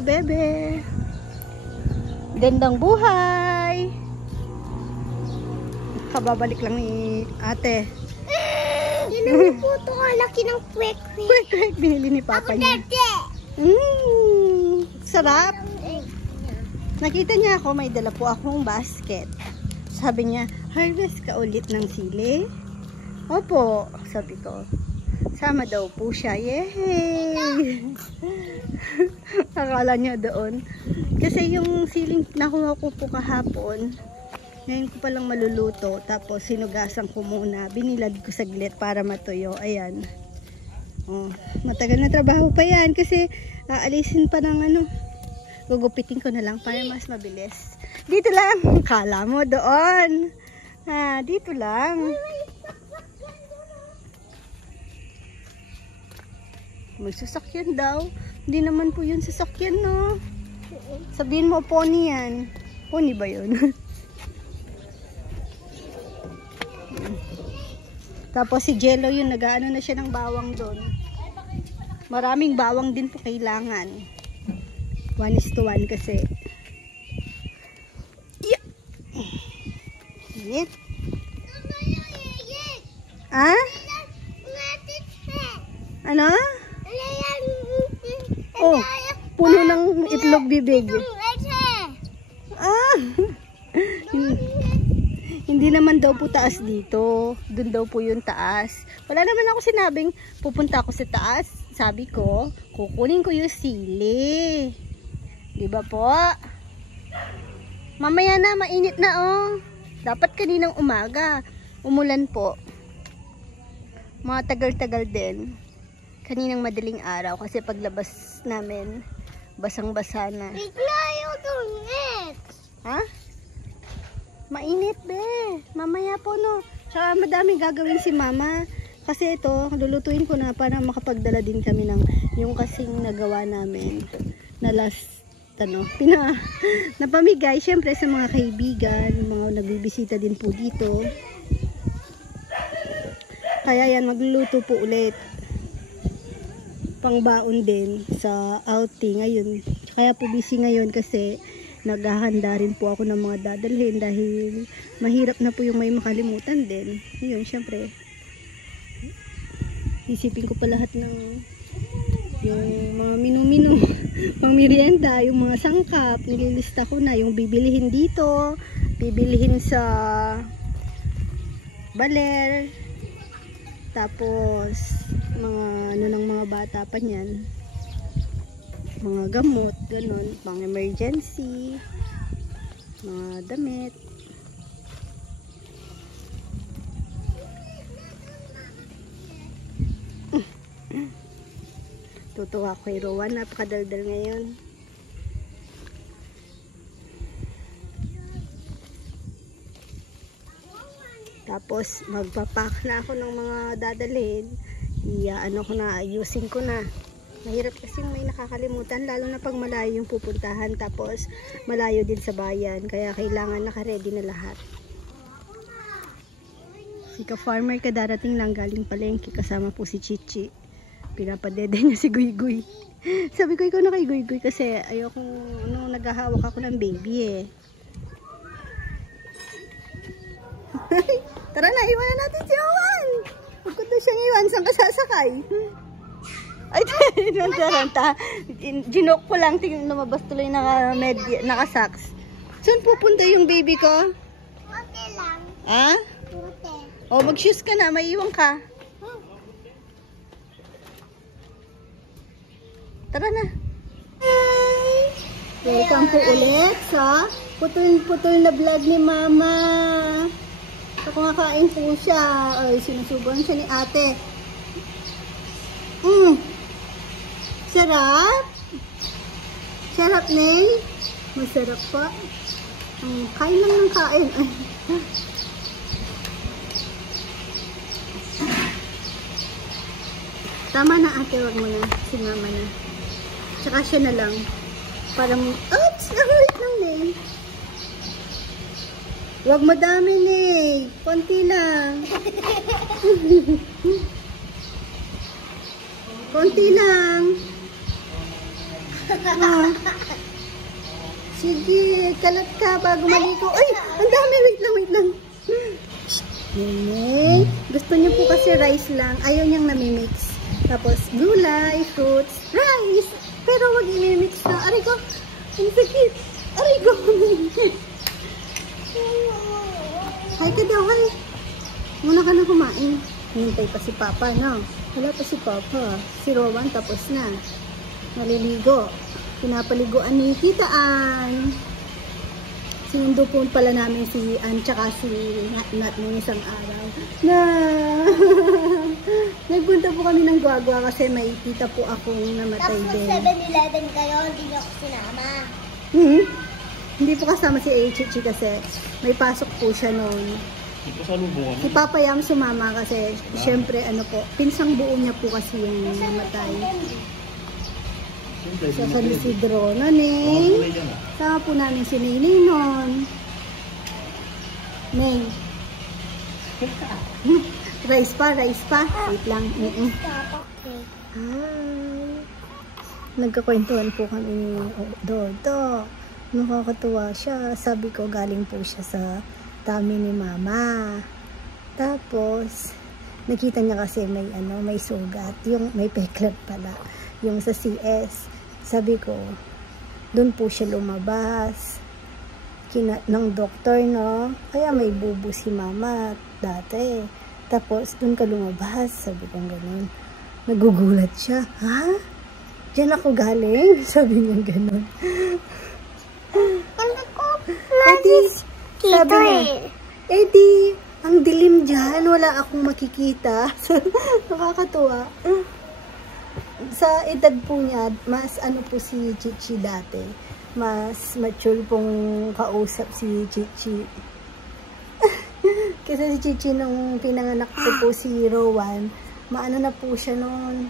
kabebe. Gandang buhay. Kababalik lang ni ate. Yun ang puto ka, laki ng kwek-kwek. Kwek, binili ni papa niya. Sarap. Nakita niya ako, may dala po akong basket. Sabi niya, harvest ka ulit ng sili? Opo, sabi ko. Sama daw po siya. Yay! Akala niya doon. Kasi yung siling nakuha ko po kahapon, ngayon ko palang maluluto. Tapos sinugasan ko muna. Binilad ko saglit para matuyo. Ayan. Oh, matagal na trabaho pa yan. Kasi aalisin pa ng ano. Gugupitin ko na lang para mas mabilis. Dito lang. Kala mo doon. Dito lang. May sasakyan daw. Hindi naman po yun sasakyan, no? Sabihin mo, pony yan. Pony ba yun? Tapos si Jello yun, nag-ano na siya ng bawang doon. Maraming bawang din po kailangan. 1:1 kasi. Yeah. Init. Ano? Oh, puno ng itlog bibig. Hindi naman daw po taas dito. Doon daw po yung taas. Wala naman ako sinabing pupunta ako sa taas. Sabi ko, kukunin ko yung sili. Diba po? Mamaya na, mainit na oh. Dapat kaninang umaga. Umulan po. Mga tagal-tagal din. Kaninang madaling araw. Kasi paglabas namin, basang-basa na. Ha? Mainit be. Mamaya po no. Tsaka madaming gagawin si mama. Kasi ito, lulutuin ko na para makapagdala din kami ng yung kasing nagawa namin na last napamigay syempre sa mga kaibigan, mga nagbibisita din po dito. Kaya yan, magluluto po ulit. Pangbaon din sa outing ngayon. Kaya po busy ngayon kasi naghahanda rin po ako ng mga dadalhin dahil mahirap na po yung may makalimutan din. Yun, syempre. Isipin ko pa lahat ng yung mga minu-minu, pang merienda, yung mga sangkap, nililista ko na, yung bibilihin dito, bibilihin sa baler, tapos mga ano ng mga bata pa niyan. Mga gamot, ganun, pang emergency, mga damit. Tutuwa ko kay Rowan, napakadaldal ngayon. Tapos magpapack na ako ng mga dadalhin. Ano ko na, ayusin ko na. Mahirap kasi may nakakalimutan, lalo na pag malayo yung pupuntahan, tapos malayo din sa bayan, kaya kailangan naka-ready na lahat. Si ka-farmer ka darating lang galing palengke, kasama po si Chichi. Pinapadede niya si Guy-Guy. Sabi ko, ikaw na kay Guy-Guy kasi ayoko nung naghahawak ako ng baby eh. Tara na, iwanan natin si Owan. Huwag ko doon siyang iwan, saan ka sasakay? Ay, taranta. Ginok ko lang, tingnan lumabas tuloy naka-socks. Saan pupunta yung baby ko? Puti lang. Ha? Puti. O, mag-shoes ka na, may iwan ka. Tara na. Welcome po ulit sa putol-putol na vlog ni Mama. So, kumakain po siya. Ay, sinusubuan siya ni ate. Sarap? Sarap, Ney? Masarap po. Kain lang ng kain. Tama na ate, wag mo na. Si Mama na. Tsaka siya na lang. Para mo... Oops! Nahulit lang, Ney. Wag madami, Ney. Konti lang. Konti lang. Ah. Sige, kalat ka bago maligo. Ay, ang dami. Wait lang. Nene, gusto niyo po kasi rice lang. Ayaw niyang namimix. Tapos, gulay, fruits, rice. Pero wag i-mix na. Aray ko, ang sakit. Aray ko. Hay ka daw, hay. Muna ka na kumain. Hintay pa si Papa, no? Wala pa si Papa. Si Rowan, tapos na. Naliligo. Pinapaliguan ni Tita Ann. Sinundo po pala namin si Ann tsaka si Nat nung isang araw. Na nagpunta po kami ng Guagua kasi may tita po akong namatay din. Tapos 7-Eleven kayo, hindi niyo ako sinama. Hindi po kasama si Chichi kasi may pasok po siya noon. Si Papa Yam sumama kasi syempre ano po, pinsang buo niya po kasi yung namatay. Sa San Isidro, Nanay. Sama po namin si Nenay noon. Neng. Rice pa. Wait lang. Nagkakwentuhan po kami ni Dodo. Nakakatuwa siya. Sabi ko galing po siya sa tummy ni Mama. Tapos, nakita niya kasi may sugat. Yung may peklat pala. Yung sa CS. Sabi ko, doon po siya lumabas. Ng doktor, no? Kaya may bubo si Mama dati. Tapos, doon ka lumabas. Sabi ko gano'n. Nagugulat siya. Ha? Diyan ako galing? Sabi niya gano'n. Sabi niya, Eddie, ang dilim dyan. Wala akong makikita. Nakakatuwa. Sa edad po niya, mas po si Chichi dati. Mas mature pong kausap si Chichi. Kasi si Chichi nung pinanganak po si Rowan, maano na po siya noon.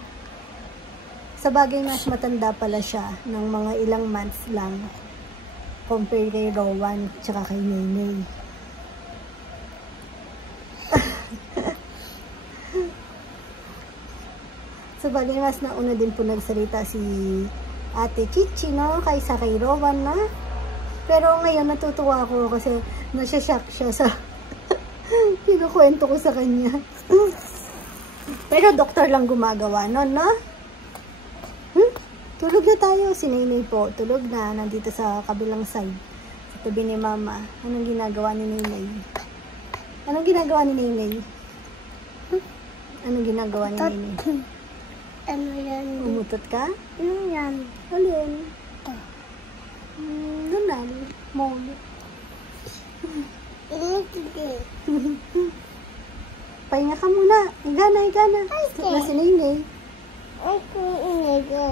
Sa bagay mas matanda pala siya ng mga ilang months lang. Compare kay Rowan tsaka kay Nenay. Sa bagay mas nauna din po nagsalita si Ate Chichi, no? Kaysa kay Rowan, na. Pero ngayon natutuwa ako kasi nasya-shock siya sa kinukwento ko sa kanya. Pero doktor lang gumagawa nun, no? Tulog na tayo. Si Nenay po, tulog na. Nandito sa kabilang side. Sa tabi ni Mama. Anong ginagawa ni Nenay? Anong ginagawa ni Nenay? Anong ginagawa ni Nenay? Ano yan? Umutot ka? Ano yan? Alin? Ito. Nanan. Molo. Pahinga ka muna. Higana. Okay. Nasi Nenay.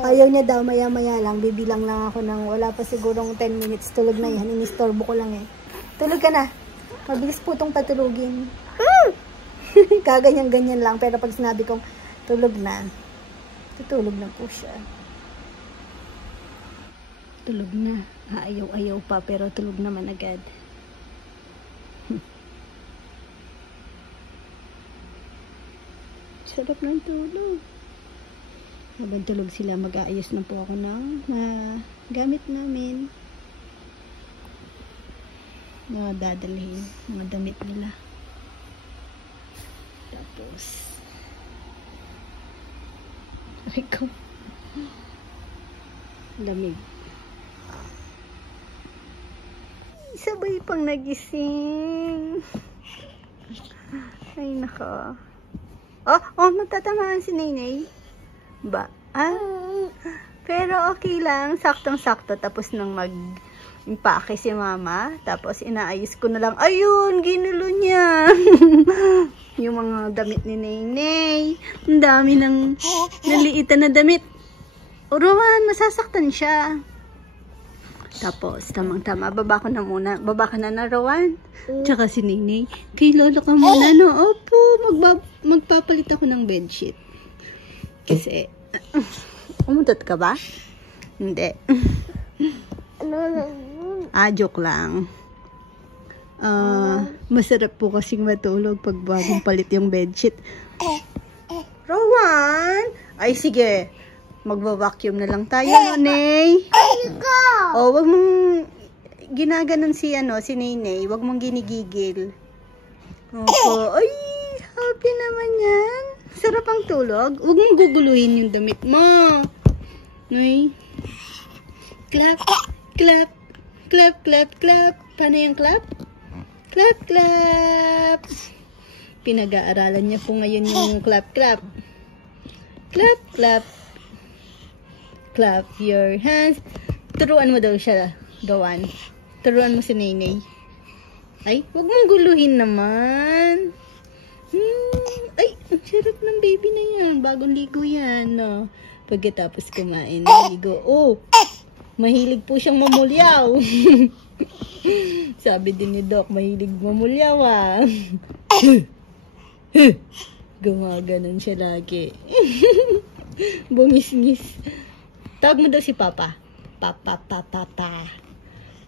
Ayaw niya daw, maya-maya lang. Bibilang lang ako ng wala pa sigurong 10 minutes. Tulog na yan. Inistorbo ko lang eh. Tulog ka na. Mabilis po itong patulugin. Kaganyan-ganyan lang. Pero pag sinabi kong tulog na, tutulog na po siya. Tulog na. Ayaw pa pero tulog naman agad. Sarap ng tulog. Habang tulog sila, mag-aayos na po ako ng gamit namin. Dadalhin mga damit nila. Tapos ay ko lamig. Sabay pang nagising. Ay nako. Matatamaan si Nenay ba? Pero okay lang, saktong-sakto. Tapos nang mag-impake si Mama, tapos inaayos ko na lang. Ayun, ginulo niya. Yung mga damit ni Nenay. Ang dami ng naliitan na damit. Rowan, masasaktan siya. Tapos, tamang-tama, baba ko na muna. Baba ka na Rowan. Tsaka si Nenay, kay lolo ka muna, no? Opo, magpapalit ako ng bedsheet. Kasi, umutot ka ba? Hindi. Joke lang. Masarap po kasing matulog pag bagong palit yung bedsheet. Rowan! Ay, sige. Magva-vacuum na lang tayo, Ney. Iko! Oh, wag mong ginaganon si Ney. Wag mong ginigigil. Opo. Ay, happy naman yan. Sarap ang tulog. Wag mong guguluhin yung damit mo. Ney. Clap, clap, clap, clap, clap. Paano yung clap? Clap, clap. Pinag-aaralan niya po ngayon yung clap, clap. Clap, clap. Clap your hands. Turuan mo daw siya, Dawan. Turuan mo si Nene. Ay, huwag mong guluhin naman. Ay, ang sarap ng baby na yan. Bagong ligo yan, no? Pagkatapos kumain, ligo. Oh, mahilig po siyang mamulyaw. Sabi din ni Doc, mahilig mamulyaw, ah. Gumaganon siya lagi. Bungis-ngis. Tawag mo daw si Papa. Papa, papa, papa.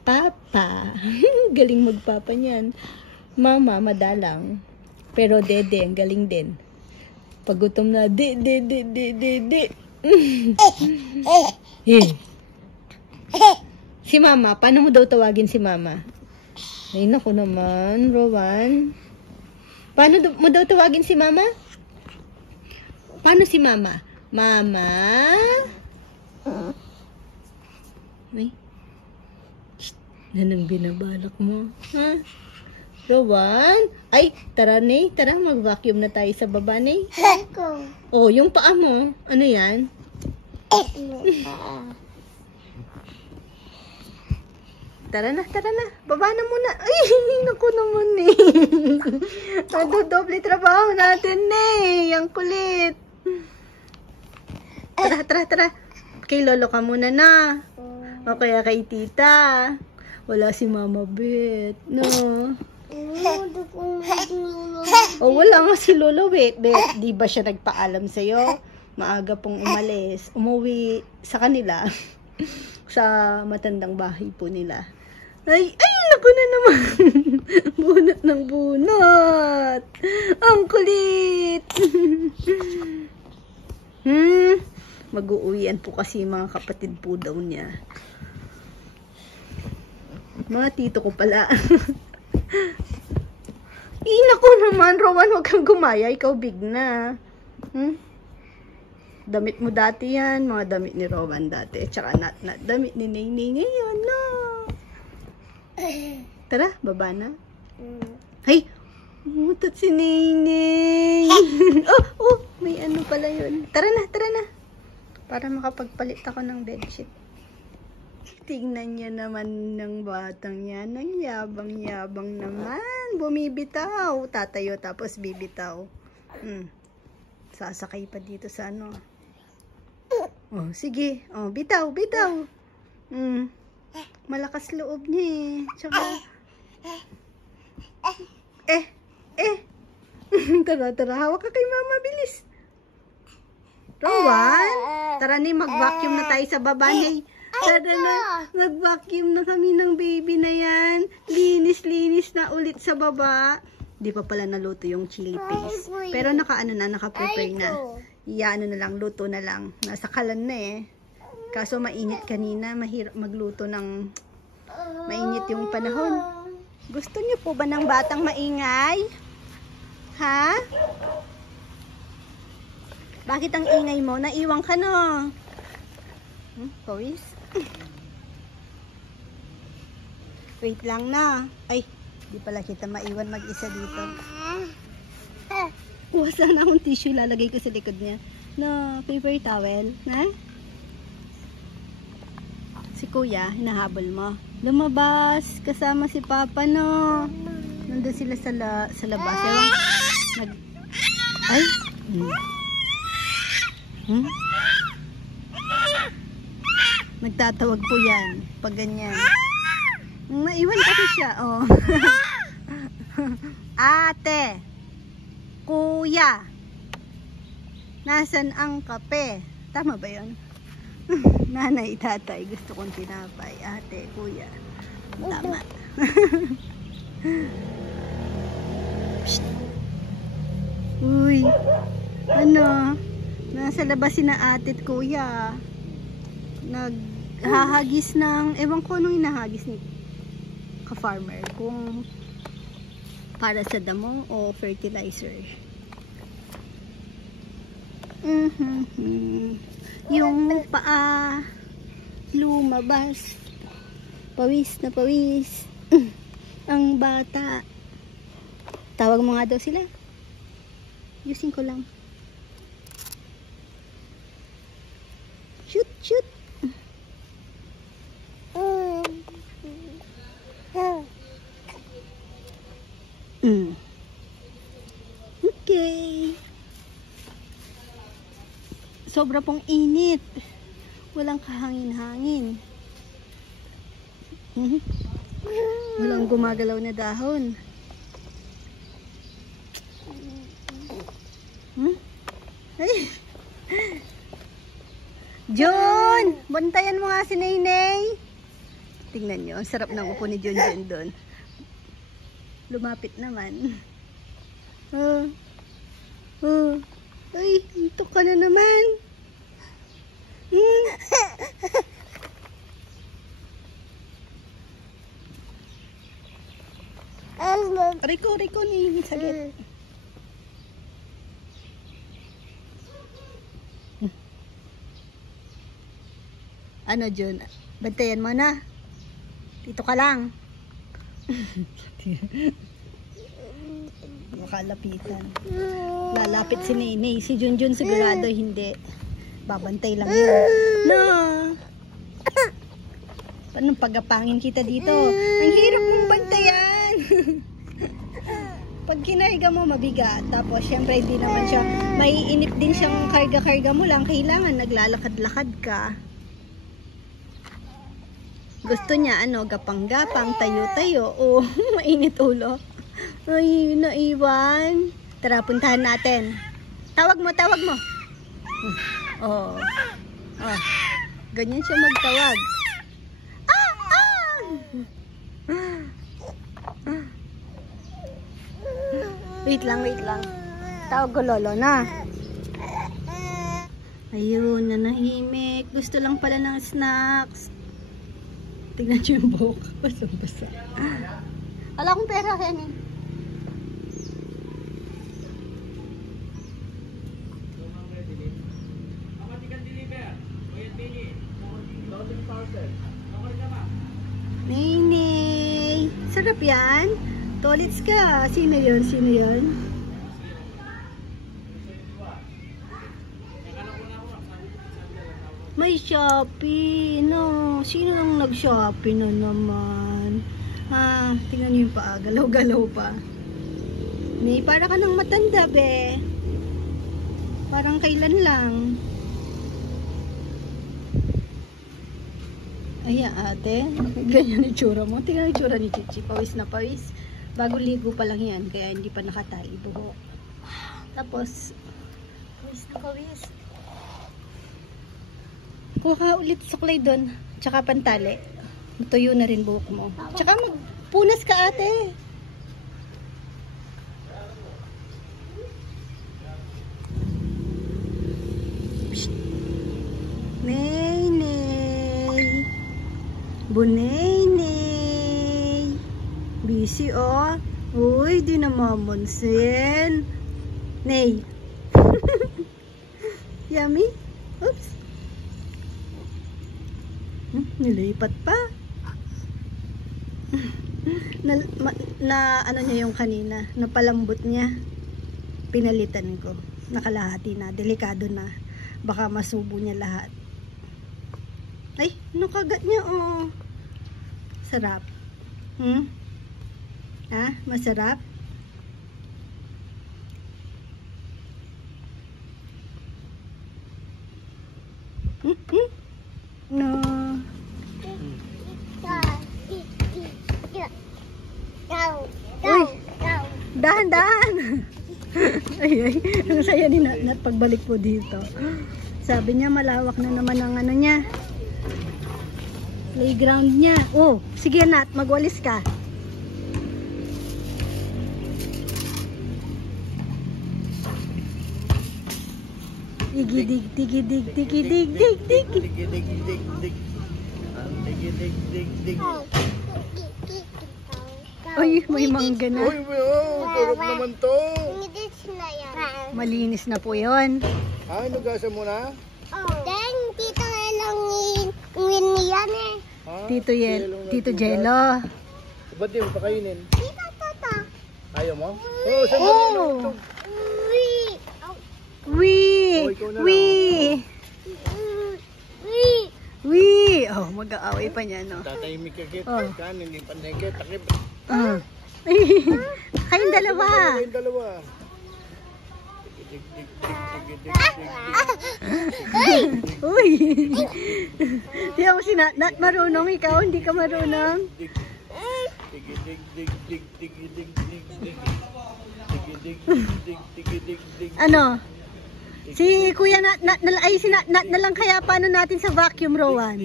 Papa. Galing magpapa niyan. Mama, madalang. Pero dede, ang galing din. Pag gutom na, de. Si Mama, paano mo daw tawagin si Mama? Ay, naku naman, Rowan. Paano mo daw tawagin si Mama? Paano si Mama? Mama? Ay. Shh, nanang binabalak mo. Ha? Rowan? Ay, tara, Ney. Tara, mag-vacuum na tayo sa baba, Ney. Iko! Oh, yung paa mo. Ano yan? Tara na. Baba na muna. Ay, naku naman, eh. Doble trabaho natin, eh. Ang kulit. Tara. Kay Lolo ka muna na. O kaya kay Tita. Wala si Mama Bet. No. O wala nga si Lolo Bet. Di ba siya nagpaalam sa'yo? Maaga pong umalis. Umuwi sa kanila. Sa matandang bahay po nila. Ay, naku na naman. Bunot ng bunot. Ang kulit. Mag-uuwian po kasi mga kapatid po daw niya. Mga tito ko pala. Naku naman, Rowan, huwag kang gumaya. Ikaw big na. Damit mo dati yan. Mga damit ni Rowan dati. Tsaka not damit ni Nene ngayon, no? Tara, baba na. Ay, umutot si Nene. Oh, may ano pala yun. Tara na. Para makapagpalit ako ng bedsheet. Tingnan niya naman ng batang yan. Ang yabang-yabang naman. Bumibitaw. Tatayo tapos bibitaw. Sasakay pa dito sa ano. Oh, sige. Oh, bitaw. Malakas loob niya eh. Tsaka Tara. Hawak ka kay Mama. Bilis. Rowan, tara na, mag-vacuum na tayo sa baba, Ney. Tara na, mag-vacuum na kami ng baby na yan. Linis na ulit sa baba. Di pa pala naluto yung chili paste. Pero naka-prepare na. Na lang, luto na lang. Nasa kalan na eh. Kaso mainit kanina, mahirap magluto ng mainit yung panahon. Gusto niyo po ba ng batang maingay? Ha? Bakit ang ingay mo? Naiwan ka, no? Pawis? Wait lang na. Ay, di pala kita maiwan mag-isa dito. Kuha sana akong tissue, lalagay ko sa likod niya. No, paper towel. Ha? Si Kuya, hinahabol mo. Lumabas, kasama si Papa, no? Nandun sila sa labas. Ay! Nagtatawag po yan pag ganyan. Naiwan kasi siya, oh. Ate, Kuya, nasan ang kape? Tama ba yun? Nanay, tatay, gusto kong tinapay. Ate, Kuya, tama. Uy, ano? Nasa Nasa labas si na ate at kuya. Naghahagis ng, ewan ko anong hinahagis ni ka-farmer. Kung para sa damo o fertilizer. Yung paa lumabas. Pawis na pawis. Ang bata. Tawag mo nga daw sila. Yusin ko lang. Shoot, shoot. Okay. Sobra pong init. Walang kahangin-hangin. Walang gumagalaw na dahon. Ay. John! Bantayan mo nga si Naynay. Tingnan nyo, ang sarap ng upo ni John doon. Lumapit naman. Ay, ito ka na naman. Riko ni sagit. Ano, John? Bantayan mo na. Dito ka lang. Makalapitan. Lalapit si Nene. Si Junjun sigurado hindi. Babantay lang yun. No! Paano pagapangin kita dito? Ang hirap mong bantayan. Pag kinahiga mo, mabigat. Tapos, syempre, hindi naman siya, maiinip din siyang karga-karga mo lang. Kailangan naglalakad-lakad ka. Gusto niya, ano, gapang-gapang, tayo-tayo. Oh, mainit ulo. Ay, naiwan. Tara, puntahan natin. Tawag mo, tawag mo. Oh. Oh. Ganyan siya magtawag. Wait lang, wait lang. Tawag ko lolo na. Ayun, nanahimik. Gusto lang pala ng snacks. Tignan nyo yung buhok. Basang-basa. Wala akong pera, Henny. Nene, sarap yan. Tolits ka. Sino yun? Sino yun? May Shopee. No. Sino nang nag-Shopee na naman? Ah, tingnan niyo yung paa. Galaw-galaw pa. May, para ka nang matanda, be. Parang kailan lang. Ayan, ate. Ganyan yung tsura mo. Tingnan yung tsura ni Chichi. Pawis na pawis. Bago ligo pa lang yan. Kaya hindi pa nakatali buhok. Tapos, pawis na pawis. Kuha ulit suklay doon. Tsaka pantali. Matuyo na rin buhok mo. Tsaka magpunas ka, ate. Naynay. Bunaynay. Busy, oh. Uy, di na mamonsin. Nay. Yummy. Oops. Nilipat pa. Ano niya yung kanina. Napalambot niya. Pinalitan ko. Nakalahati na. Delikado na. Baka masubo niya lahat. Ay, nakagat niya, oh. Sarap. Ah, masarap? No. Uy, dahan-dahan. Ay, ang saya ni Nat pagbalik po dito. Sabi niya malawak na naman ang ano niya. Playground niya. Oh, sige Nat, magwalis ka. Tigidig, tigidig, tigidig, dig, dig. Tigidig. Ang tigidig. Uy, may mangga na. Uy, turok naman to. Ngidis na yan. Malinis na po yun. Ay, nugasan mo na? Then, tita lang ngin niyan eh. Ha? Tito Jello. Jello. Ba't di mo pakainin? Tita, tata. Ayaw mo? Oo, sandali Oh. lang ito. Uy. Wee! Oh, ikaw na lang. Wee! Uy. Wee! Oh, mag-aaway pa niya, no? Tatahimik ka kit. Oh. Kan, hindi pa nakikit. Takip. Kayong dalawa. Kayong dalawa. Tigidig. Uy! Di ako si Nat marunong. Ikaw, hindi ka marunong. Ano? Si Kuya Nat na lang kaya paano natin sa vacuum, Rowan?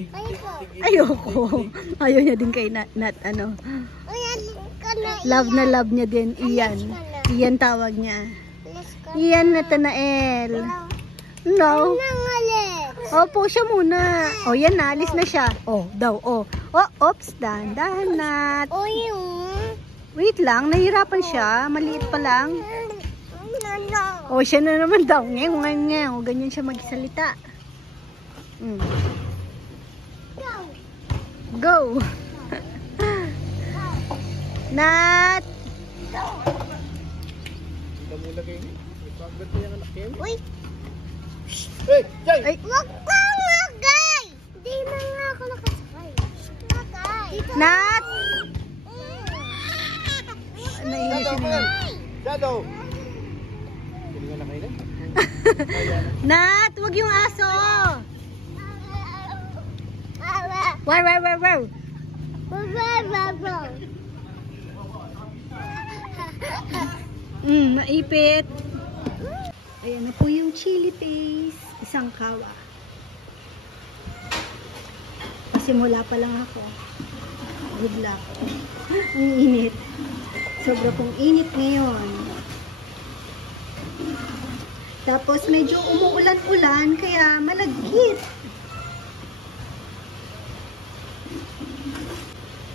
Ayoko. Ayaw niya din kay Nat, ano. Love na love niya din. Iyan tawag niya. Iyan Nathanael. No. Opo, siya muna. O, yan na. Alis na siya. O, daw, o. O, oops, dahan, Nat. Wait lang, nahihirapan siya. Maliit pa lang. O, siya na naman daw. O, ganyan siya magsalita. Go. Nat. Uy. Hey, Jay! Ay. Wag ka magay. Di na nga ako nakasakay. Magay. Nat. Nainis si Nat. Shadow! Hindi nga nakainin? Nat, wag yung aso. Wow. Maipit. Ayan na po yung chili paste. Isang kawa. Simula pa lang ako. Good luck. Ang init. Sobra pong init ngayon. Tapos medyo umuulan-ulan kaya malagkit.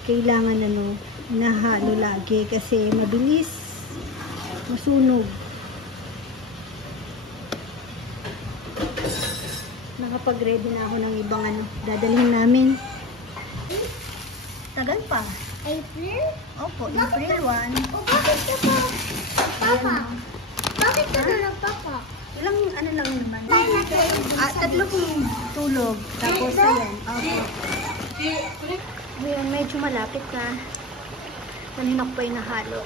Kailangan nahalo lagi kasi mabilis masunog. Nakapag-ready na ako ng ibang dadalhin namin. Tagal pa. April? Opo, April 1. Bakit ka pa? Papa? Bakit ka na nagpapa? Ilang lang naman. Tatlo pong tulog. Tapos ayan. Opo. Ayan, medyo malapit na. Kanina ko pa yung nahalo.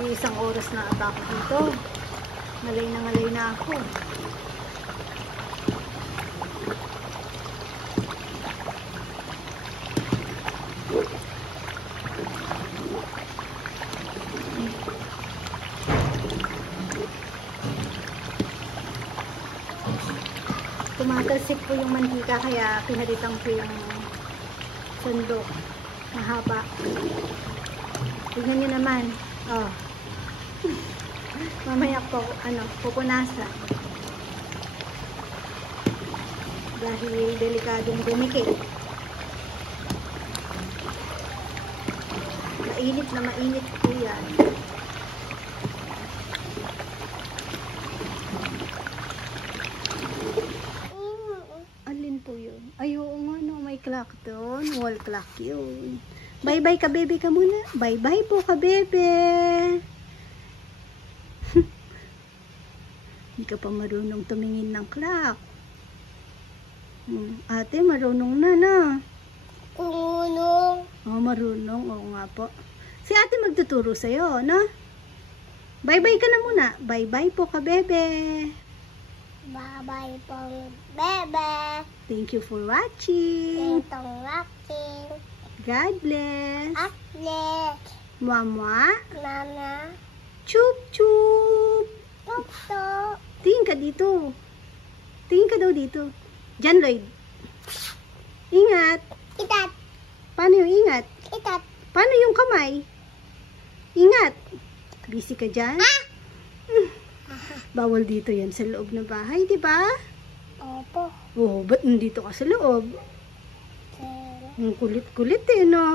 Isang oras na ata ako dito. Ngalay na ako. Tumatalsik po yung mantika kaya pinalitan ko yung sandok. Mahaba. Tignan nyo naman. Oh. Mamaya po, pupunasan. Dahil delikadong dumikit. Mainit po yan. Alin po yun? Ay, oo nga, may clock doon. Wall clock yun. Bye-bye ka, bebe ka muna. Bye-bye po ka, bebe. Hindi ka pa marunong tumingin ng clock. Ate, marunong na. Marunong. Oh, marunong. Oo nga po. Si ate magtuturo sa'yo, no? Bye-bye ka na muna. Bye-bye po ka, bebe. Bye-bye po, bebe. Thank you for watching. Itong walking. God bless. Atlet. Mwah-mwah. Mama. Chup-chup. Tukto. Tingin ka dito. Tingin ka daw dito. John Lloyd. Ingat. Itat. Paano yung ingat? Itat. Paano yung kamay? Ingat. Busy ka dyan? Bawal dito yan sa loob ng bahay, di ba? Opo. Oh, ba't nandito ka sa loob? Pero, Ang kulit-kulit eh, no?